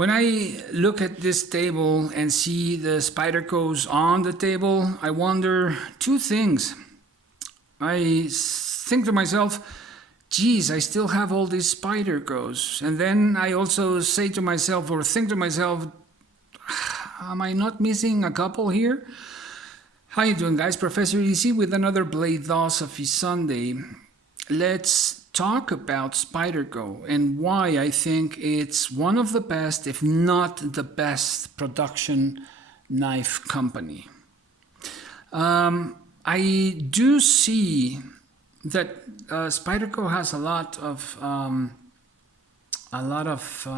When I look at this table and see the Spydercos on the table, I wonder two things. I think to myself, geez, I still have all these Spydercos. And then I also say to myself or think to myself, am I not missing a couple here? How you doing, guys? Professor EC with another BLADE-OSOPHY Sunday. Let's talk about Spyderco and why I think it's one of the best, if not the best, production knife company. I do see that Spyderco has a lot of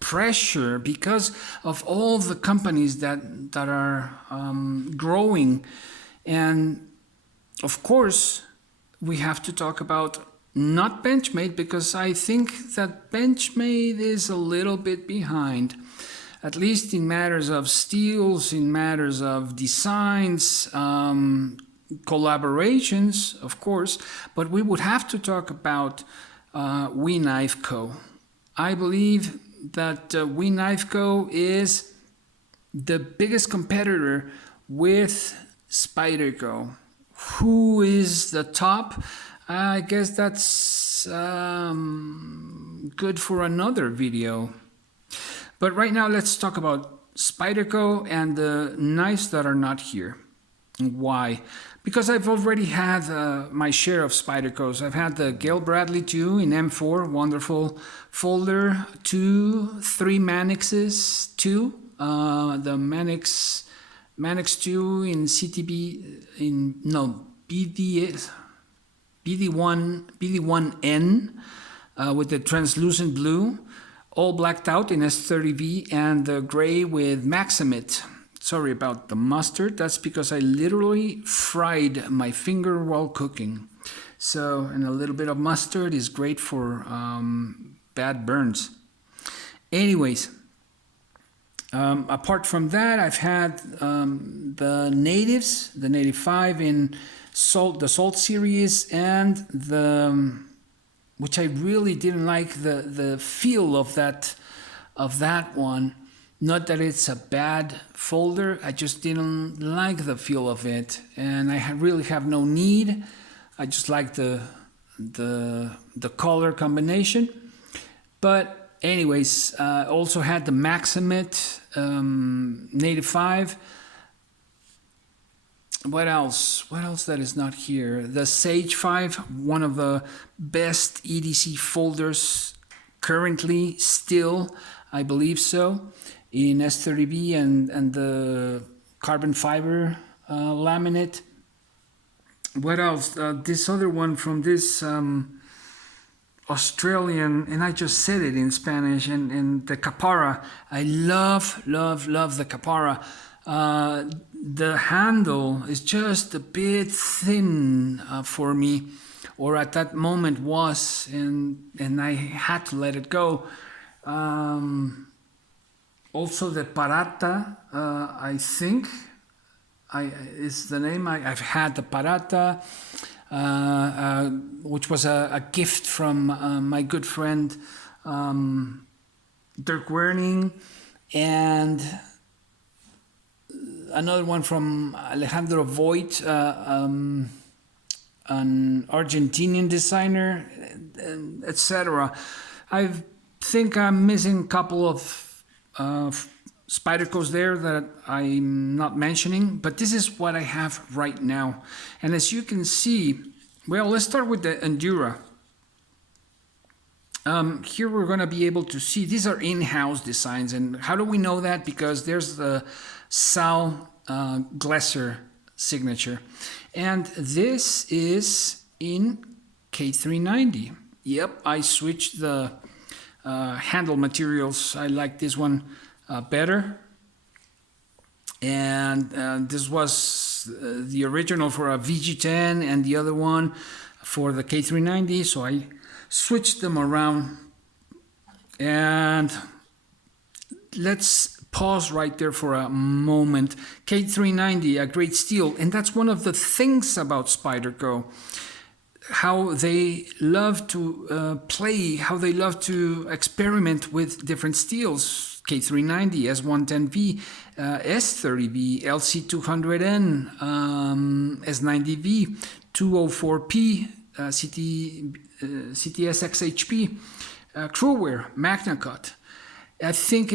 pressure because of all the companies that are growing, and of course we have to talk about not Benchmade, because I think that Benchmade is a little bit behind, at least in matters of steels, in matters of designs, collaborations, of course, but we would have to talk about We Knife Co. I believe that We Knife Co. is the biggest competitor with Spyderco. Who is the top? I guess that's good for another video. But right now, let's talk about Spyderco and the knives that are not here. Why? Because I've already had my share of Spydercos. I've had the Gale Bradley 2 in M4, wonderful folder, 2, 3 Manixes, 2, the Manix 2 in CTB, BD1N with the translucent blue, all blacked out in S30V, and the gray with Maximit. Sorry about the mustard, that's because I literally fried my finger while cooking. So, and a little bit of mustard is great for bad burns. Anyways, apart from that, I've had the Natives, the Native 5 in the Salt series, and the which I really didn't like the feel of that one. Not that it's a bad folder, I just didn't like the feel of it, and I really have no need. I just like the color combination. But anyways, also had the Maximit Native 5. What else? What else that is not here? The Sage 5, one of the best EDC folders currently, still, I believe so, in S30B and the carbon fiber laminate. What else? This other one from this Australian, and I just said it in Spanish, and the Capara. I love the Capara. The handle is just a bit thin for me, or at that moment was, and I had to let it go. Also the Parata, I think is the name. I've had the Parata, which was a gift from my good friend Dirk Werning, and another one from Alejandro Voigt, an Argentinian designer, etc. I think I'm missing a couple of Spydercos there that I'm not mentioning, but this is what I have right now. And as you can see, well, let's start with the Endura. Here we're going to be able to see, these are in-house designs, and how do we know that? Because there's the Sal Glesser signature, and this is in K390. Yep, I switched the handle materials. I like this one better, and this was the original for a VG10 and the other one for the K390, so I switched them around. And let's pause right there for a moment. K390, a great steel, and that's one of the things about Spyderco. How they love to play, how they love to experiment with different steels. K390, S110V, S30V, LC200N, S90V, 204P, CTS-XHP, Crewware, MagnaCut. I think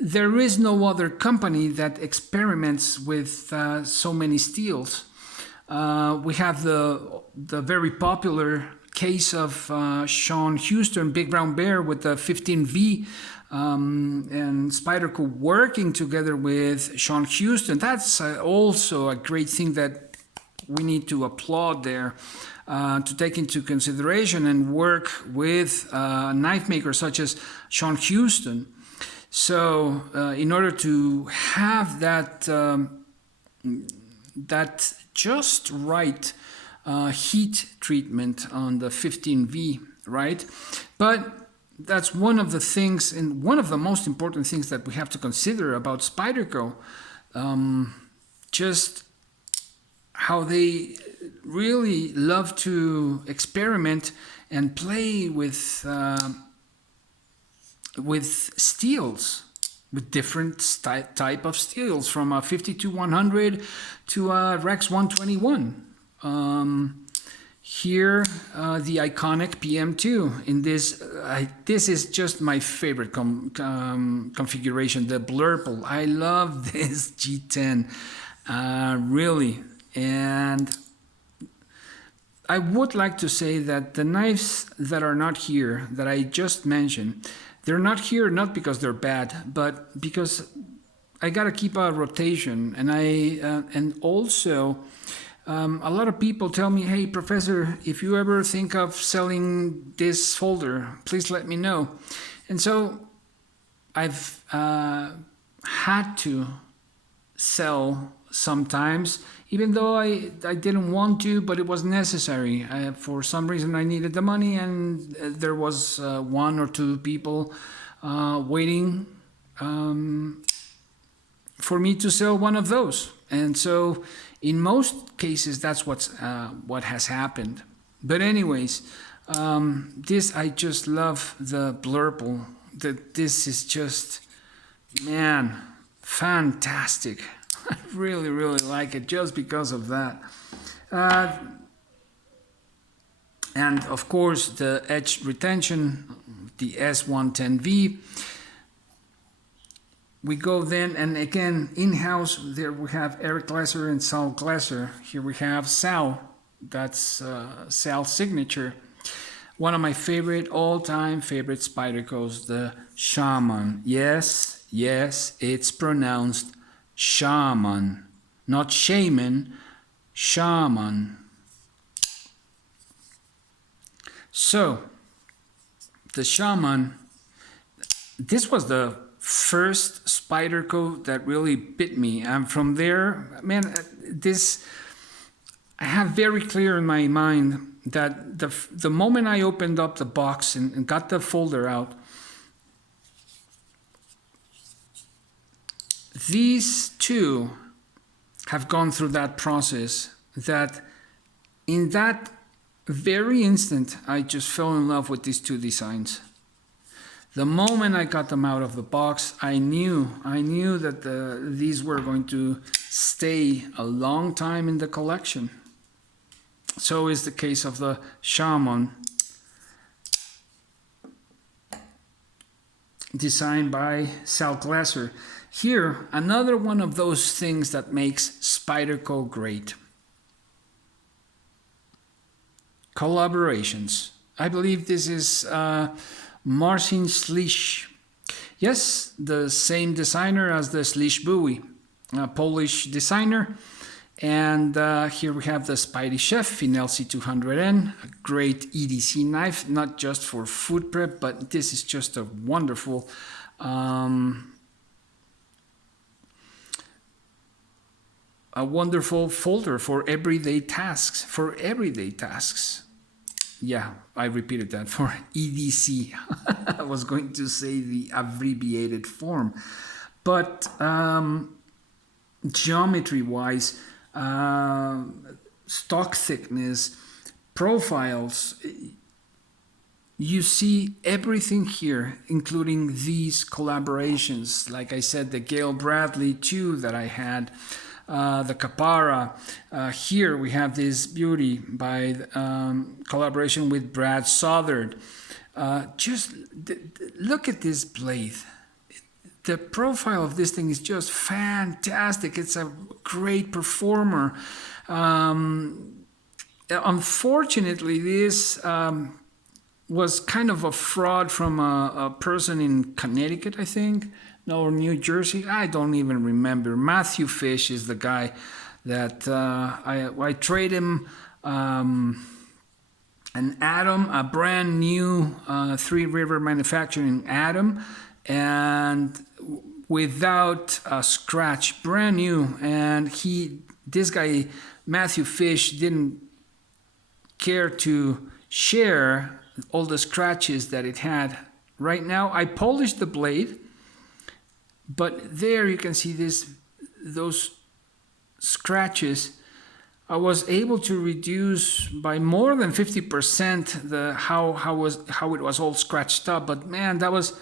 there is no other company that experiments with so many steels. We have the very popular case of Sean Houston, Big Brown Bear, with the 15V, and Spyderco working together with Sean Houston. That's also a great thing that we need to applaud there, to take into consideration and work with knife makers such as Sean Houston. So in order to have that that just right heat treatment on the 15V, right? But that's one of the things, and one of the most important things that we have to consider about Spyderco, just how they really love to experiment and play with steels, with different type of steels, from a 52-100 to a Rex 121. Here, the iconic PM2. In this, this is just my favorite configuration, the Blurple. I love this G10, really. And I would like to say that the knives that are not here, that I just mentioned, they're not here not because they're bad, but because I gotta keep a rotation, and and also a lot of people tell me, hey, Professor, if you ever think of selling this folder, please let me know. And so I've had to sell sometimes, even though I didn't want to, but it was necessary. For some reason, I needed the money, and there was one or two people waiting for me to sell one of those. And so in most cases, that's what has happened. But anyways, this, I just love the Blurple. This is just, man, fantastic. I really, really like it just because of that. And of course, the edge retention, the S110V. We go then, and again, in-house, there we have Eric Glasser and Sal Glasser. Here we have Sal, that's Sal's signature. One of my favorite, all-time favorite Spydercos, the Shaman. Yes, it's pronounced Shaman, not shaman, Shaman. So, the Shaman, this was the first Spyderco that really bit me, and from there, man, this, I have very clear in my mind that the moment I opened up the box and got the folder out, these two have gone through that process, that in that very instant I just fell in love with these two designs. The moment I got them out of the box, I knew that these were going to stay a long time in the collection. So is the case of the Shaman, designed by Sal Glasser. Here, another one of those things that makes Spyderco great. Collaborations. I believe this is Marcin Slisz. Yes, the same designer as the Slisz buoy, a Polish designer. And here we have the Spidey Chef in LC200N, a great EDC knife, not just for food prep, but this is just a wonderful folder for everyday tasks. Yeah, I repeated that, for EDC. I was going to say the abbreviated form. But geometry-wise, stock thickness, profiles, You see everything here, including these collaborations. Like I said, the Gail Bradley 2 that I had, the Capara. Here we have this beauty by collaboration with Brad Southard. Just look at this blade. The profile of this thing is just fantastic. It's a great performer. Unfortunately, this was kind of a fraud from a person in Connecticut, I think, or New Jersey. I don't even remember. Matthew Fish is the guy that I trade him an Atom, a brand new Three River Manufacturing Atom, and without a scratch, brand new. And this guy Matthew Fish didn't care to share all the scratches that it had. Right now I polished the blade, but there you can see those scratches. I was able to reduce by more than 50% how it was all scratched up. But man, that was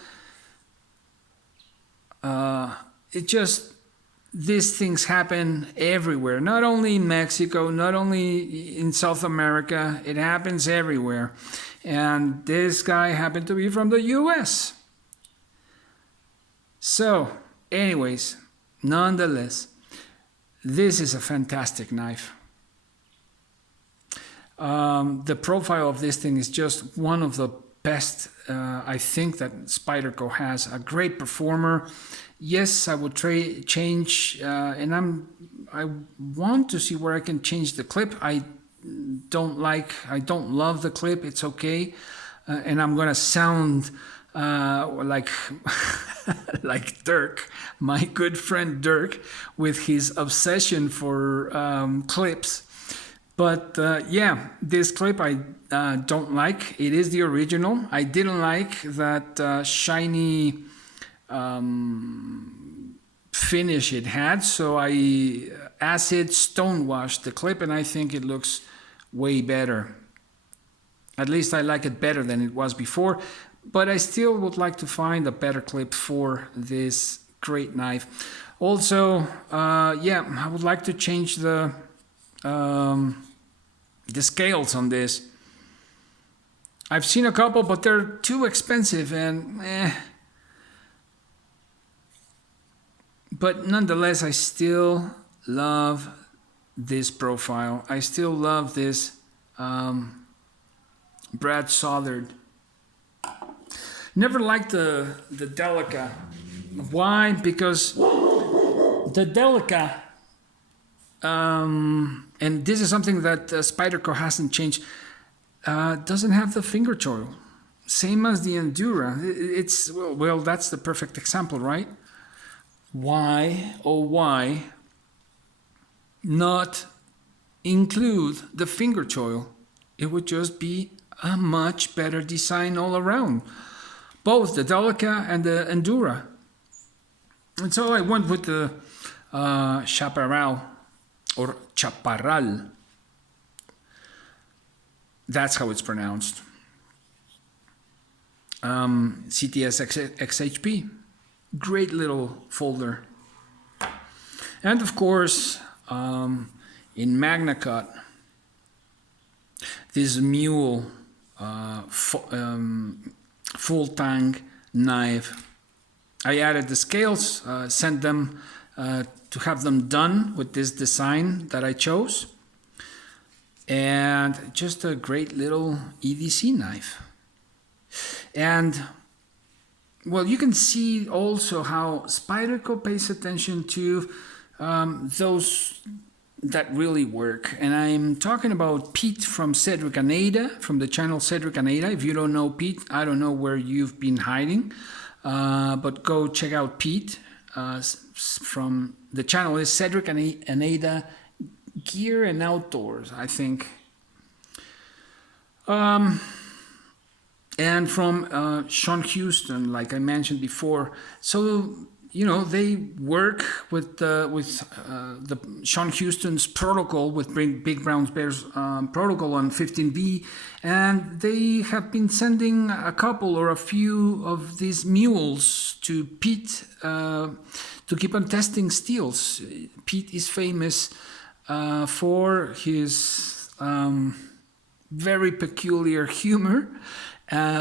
these things happen everywhere, not only in Mexico, not only in South America, it happens everywhere. And this guy happened to be from the US. So, anyways, nonetheless, this is a fantastic knife. The profile of this thing is just one of the best, I think, that Spyderco has. A great performer. Yes, I would change, and I want to see where I can change the clip. I don't love the clip. It's okay, and I'm gonna sound like like Dirk, my good friend Dirk, with his obsession for clips. But yeah, this clip I don't like. It is the original. I didn't like that shiny finish it had, so I acid stonewashed the clip, and I think it looks way better. At least I like it better than it was before, but I still would like to find a better clip for this great knife. Also, yeah, I would like to change the scales on this. I've seen a couple, but they're too expensive, and but nonetheless, I still love this profile. I still love this Brad Southard. Never liked the Delica. Why? Because the Delica, and this is something that Spyderco hasn't changed, doesn't have the finger choil. Same as the Endura. It's, well, that's the perfect example, right? Why, oh why, not include the finger choil? It would just be a much better design all around. Both the Delica and the Endura. And so I went with the Chaparral, or Chaparral. That's how it's pronounced. CTS XHP. Great little folder. And of course, in Magna Cut, this Mule full tang knife. I added the scales, sent them to have them done with this design that I chose. And just a great little EDC knife. And well, you can see also how Spyderco pays attention to those that really work. And I'm talking about Pete from Cedric and Ada, from the channel Cedric and Ada. If you don't know Pete, I don't know where you've been hiding. But go check out Pete. From the channel is Cedric and Ada Gear and Outdoors, I think. And from Sean Houston, like I mentioned before. So they work with the Sean Houston's protocol, with Big Brown Bear's protocol on 15B, and they have been sending a couple or a few of these mules to Pete to keep on testing steels. Pete is famous for his very peculiar humor,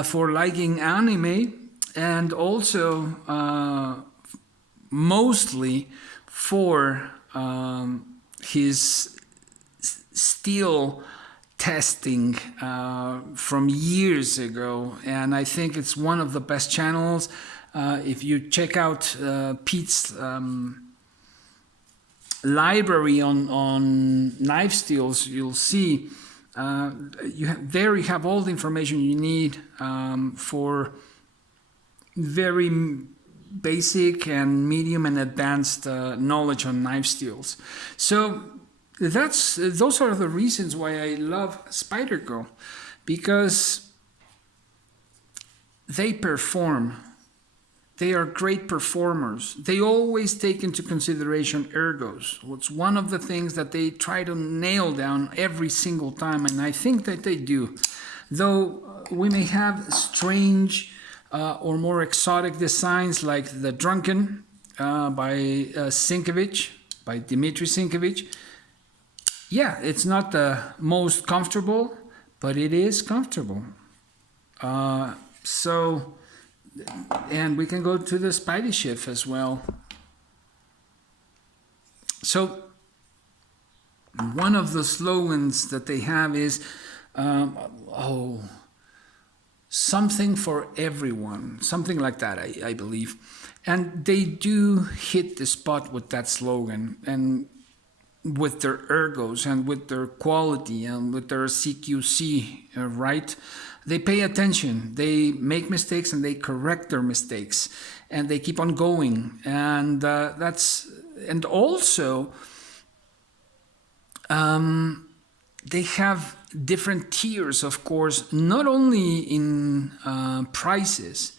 for liking anime, and also mostly for his steel testing from years ago. And I think it's one of the best channels. If you check out Pete's library on knife steels, you'll see there you have all the information you need for very basic and medium and advanced knowledge on knife steels. So those are the reasons why I love Spyderco, because they perform. They are great performers. They always take into consideration ergos. It's one of the things that they try to nail down every single time, and I think that they do. Though we may have strange or more exotic designs like the Drunken by Sienkiewicz, by Dmitry Sienkiewicz. Yeah, it's not the most comfortable, but it is comfortable. And we can go to the Spidey shift as well. So one of the slogans that they have is, something for everyone, something like that, I believe. And they do hit the spot with that slogan, and with their ergos, and with their quality, and with their CQC, right? They pay attention, they make mistakes, and they correct their mistakes, and they keep on going. And and also they have different tiers, of course, not only in prices,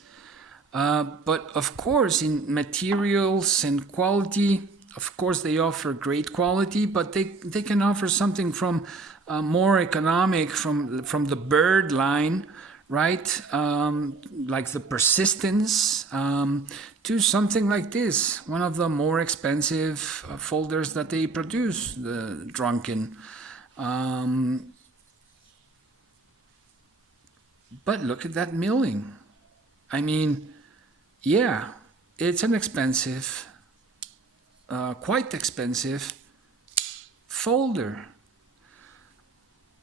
but of course in materials and quality. Of course, they offer great quality, but they can offer something from more economic, from the bird line, right? Like the Persistence, to something like this, one of the more expensive folders that they produce, the Drunken. But look at that milling. I mean, yeah, it's an expensive, quite expensive folder.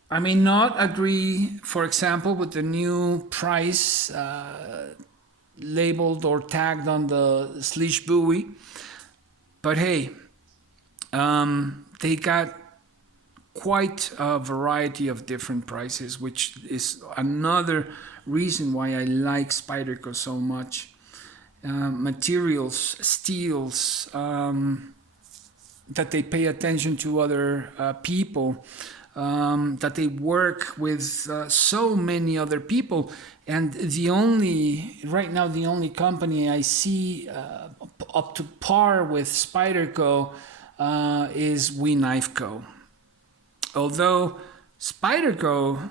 I may not agree, for example, with the new price labeled or tagged on the sleeve buoy, but hey, they got quite a variety of different prices, which is another reason why I like Spyderco so much. Materials, steels, that they pay attention to other people, that they work with so many other people. And right now the only company I see up to par with Spyderco is We Knife Co. Although Spyderco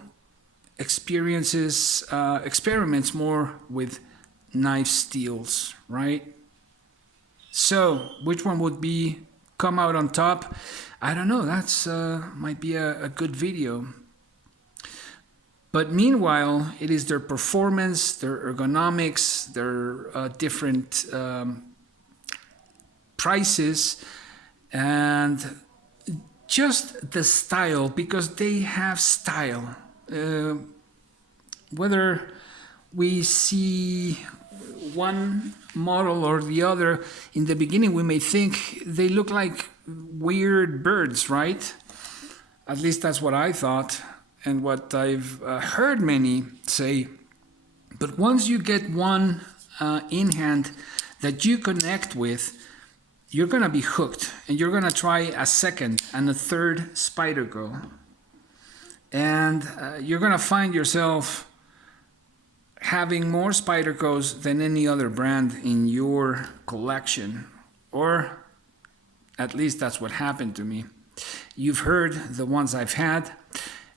experiments more with knife steels, right? So which one would come out on top? I don't know. That's might be a good video. But meanwhile, it is their performance, their ergonomics, their different prices, and just the style, because they have style. Whether we see one model or the other, in the beginning we may think they look like weird birds, right? At least that's what I thought, and what I've heard many say. But once you get one in hand that you connect with, you're gonna be hooked, and you're gonna try a second and a third Spyderco, and you're gonna find yourself having more Spydercos than any other brand in your collection, or at least that's what happened to me. You've heard the ones I've had,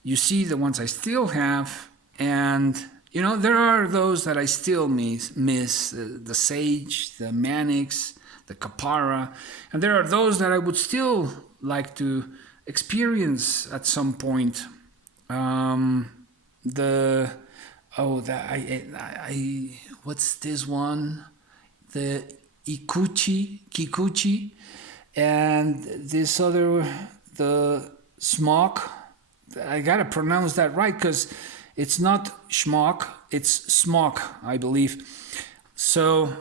you see the ones I still have, and you know, there are those that I still miss the Sage, the Manix, the Capara, and there are those that I would still like to experience at some point. What's this one? The Kikuchi, and this other, the Smock. I gotta pronounce that right because it's not Schmock, it's Smock, I believe. So,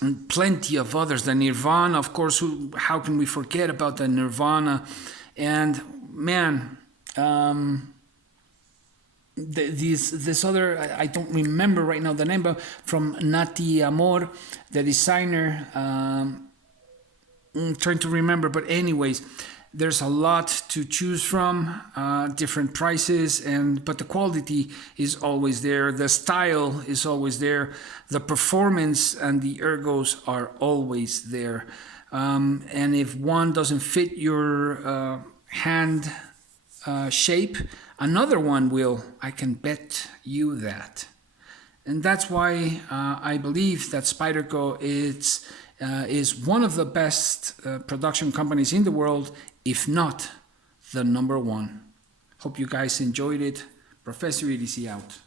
and plenty of others. The Nirvana, of course. How can we forget about the Nirvana? And man, this other, I don't remember right now the name, but from Nati Amor, the designer. I'm trying to remember, but anyways, there's a lot to choose from, different prices, but the quality is always there. The style is always there. The performance and the ergos are always there. And if one doesn't fit your hand shape, another one will. I can bet you that. And that's why I believe that Spyderco is one of the best production companies in the world, if not the #1. Hope you guys enjoyed it. Professor EDC out.